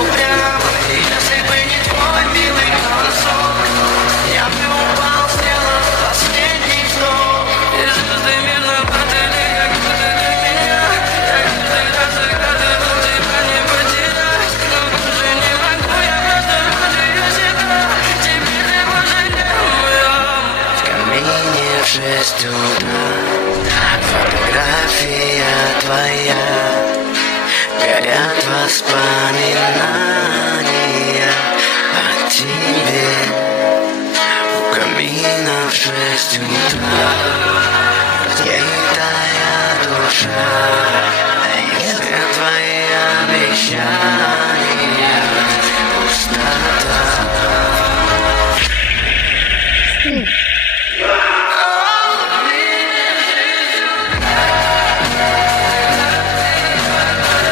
упрям. Если бы не твой милый голосок, я бы упал, сделав последний вздох. И звезды мирно падали, как будто для меня. Я каждый раз загадывал тебя не потерять, но больше не могу, я просто жалею себя. Теперь ты пожалел моем. В камине в 6 утра фотография твоя, горят воспоминания о тебе. У камина в 6 утра разъедая душа, если твои обещания